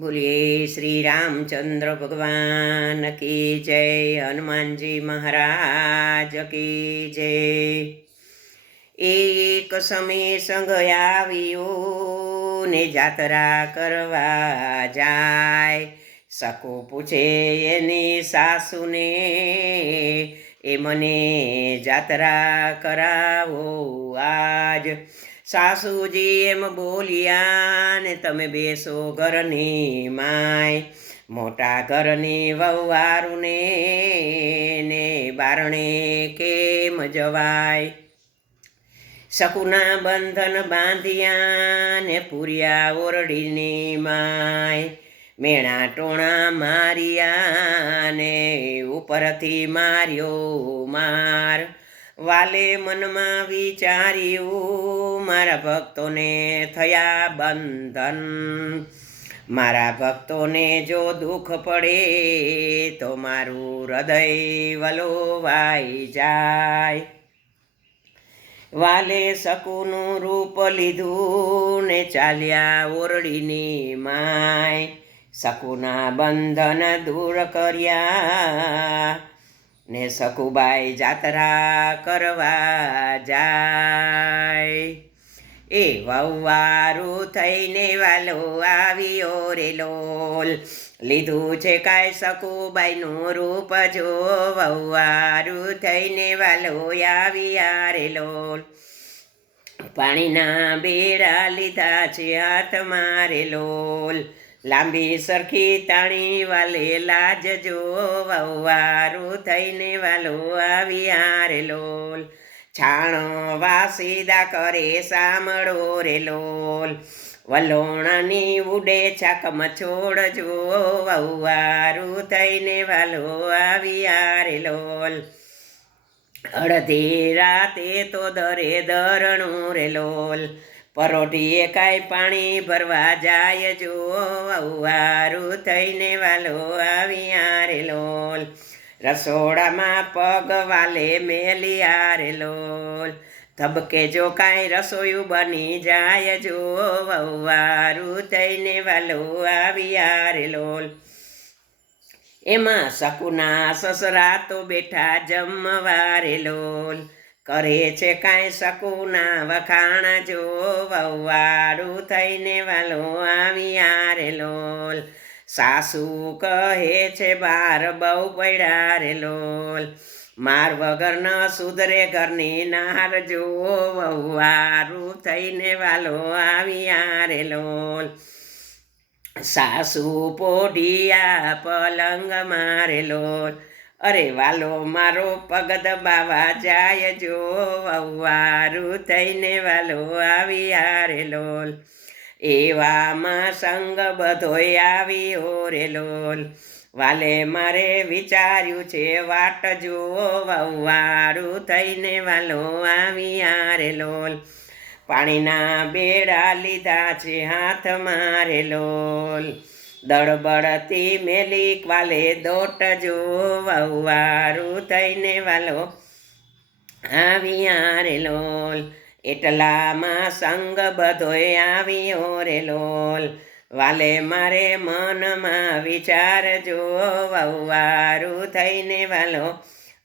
બોલીએ શ્રી રામચંદ્ર ભગવાન કી જય, હનુમાનજી મહારાજ કી જય. એક સમય સંગ આવ્યો ને જાત્રા કરવા જાય. સકો પૂછે, એની સાસુને એ મને જાત્રા કરાવો આજ? સાસુજી એમ બોલ્યા ને તમે બેસો ઘરની માય. મોટા ઘરની વવારુને ને બારણે કેમ જવાય? શકુના બંધન બાંધ્યા ને પૂર્યા ઓરડીની માય. મેણા ટોણા માર્યા ને ઉપરથી માર્યો માર. વાલે મનમાં વિચાર્યું, મારા ભક્તોને થયા બંધન. મારા ભક્તોને જો દુઃખ પડે, તો મારું હૃદય વલોવાઈ જાય. વાલે શકુનું રૂપ લીધું ને ચાલ્યા ઓરડીની માય. શકુના બંધન દૂર કર્યા. ને સકુબાઈ જાત્રા કરવા જાય. એ વહુવારું થઈને વાલો આવ્યો રે લોલ. લીધું છે કાંઈ સકુબાઈનું રૂપ જો વહુવારું થઈને વાલો આવ્યા રે લોલ. પાણીના બેડા લીધા છે હાથ મારે લોલ. લાંબી સરખી તાણી વાલે લાજ જો વવારું થઈને વાલો આવ્યા રે લોલ. છાણો વાસીદા કરે સામળો રે લોલ. વલોણની ઉડે છાકમ મછોડ જો વવારું થઈને વાલો આવ્યા રે લોલ. અડધી રાતે તો દરે દરણું રે લોલ. પરોઢીએ કાંઈ પાણી ભરવા જાય જો. અવારું થઈને વાલો આવી આરે લોલ. રસોડામાં પગ વાલે મેલી આરે લોલ. ધબકે જો કાંઈ રસોયું બની જાય જો. વારું થઈને વાલો આવી આરે લોલ. એમાં સકુના સસરા તો બેઠા જમવા રે લોલ. કરે છે કાંઈ શકુના વખાણ જો વવાડું થઈને વાલો આવી આરે લોલ. સાસુ કહે છે બાર બહુ પડ્યા રે લોલ. માર વગર ન સુધરે ઘરની નાર જો વવારું થઈને વાલો આવી આરે લોલ. સાસુ પોઢિયા પલંગ મારે લોલ. અરે વાલો, મારો પગ દબાવા જાય જો વવારું થઈને વાલો આવી હારે લોલ. એવામાં સંગ બધોય આવી ઓરે લોલ. વાલે મારે વિચાર્યું છે વાટ જો વવારું થઈને વાલો આવી હારે લોલ. પાણીના બેડા લીધા છે હાથ મારે લોલ. દળબડતી મેલી વાલે દોટ જો વહુવારું થઈને વાલો. આવ્યા રે લોલ, એટલામાં સંગ બધોય આવ્યો રે લોલ. વાલે મારે મનમાં વિચાર જો વહુવારું થઈને વાલો.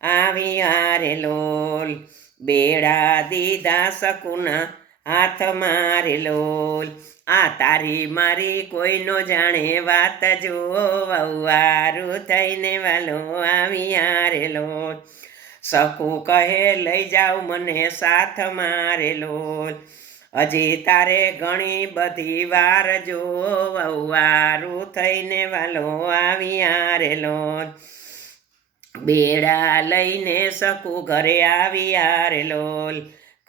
આવ્યા રે લોલ, બેડા દીધા સકુના હાથ મારી લોલ. આ તારી મારી કોઈનો જાણે વાત જો વવારું થઈને વાલો આવી રે લોલ. સકુ કહે, લઈ જાવ મને સાથ મારે લોલ. હજી તારે ઘણી બધી વાર જો વવારું થઈને વાલો આવી રે લોલ. બેડા લઈને સખું ઘરે આવી રે લોલ.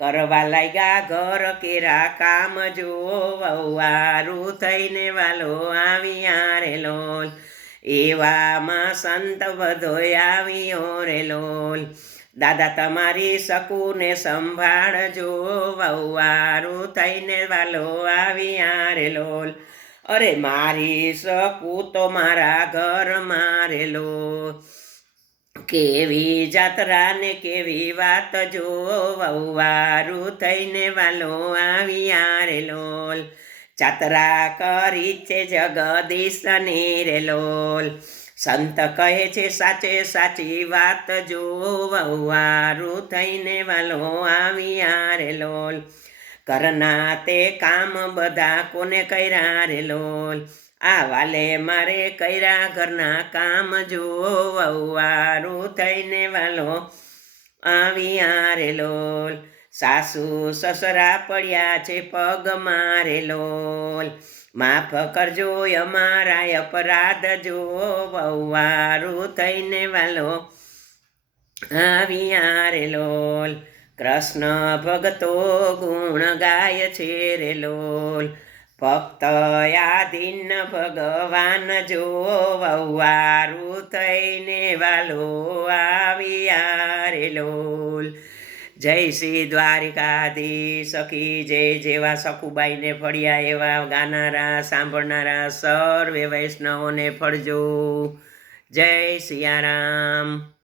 કરવા લાગ્યા ઘર કેરા કામ જો વવારું થઈને વાલો આવી આરે લોલ એવામાં સંત બધો આવ્યો રે લોલ દાદા તમારી શકુને સંભાળજો વવારું થઈને વાલો આવી આરે લોલ અરે મારી શકુ તો મારા ઘર મારેલો કેવી જાત્રા ને કેવી વાત જો વહુવારું થઈને વાલો આવ્યા રે લોલ. ચાતરા કરી છે જગદીશ રે લોલ. સંત કહે છે સાચે સાચી વાત જો વહુવારું થઈને વાલો આવ્યા રે લોલ. કરના તે કામ બધા કોને કર્યા રે લોલ? આ વાલે મારે કર્યા ઘરના કામ જો વારું થઈને વાલો આવી રે લોલ સાસુ સસરા પડ્યા છે પગ મારે લોલ માફ કરજો અમારા અપરાધ જો વારું થઈને વાલો આવી રે લોલ કૃષ્ણ ભગતો ગુણ ગાય છે રે લોલ ફક્ત આધીન ભગવાન જો વહુવારું થઈને વાલો આવ્યા રે લોલ જય શ્રી દ્વારિકાધી સખી જય જેવા સખુબાઈને ફળ્યા એવા ગાનારા સાંભળનારા સર્વે વૈષ્ણવોને ફળજો જય સિયારામ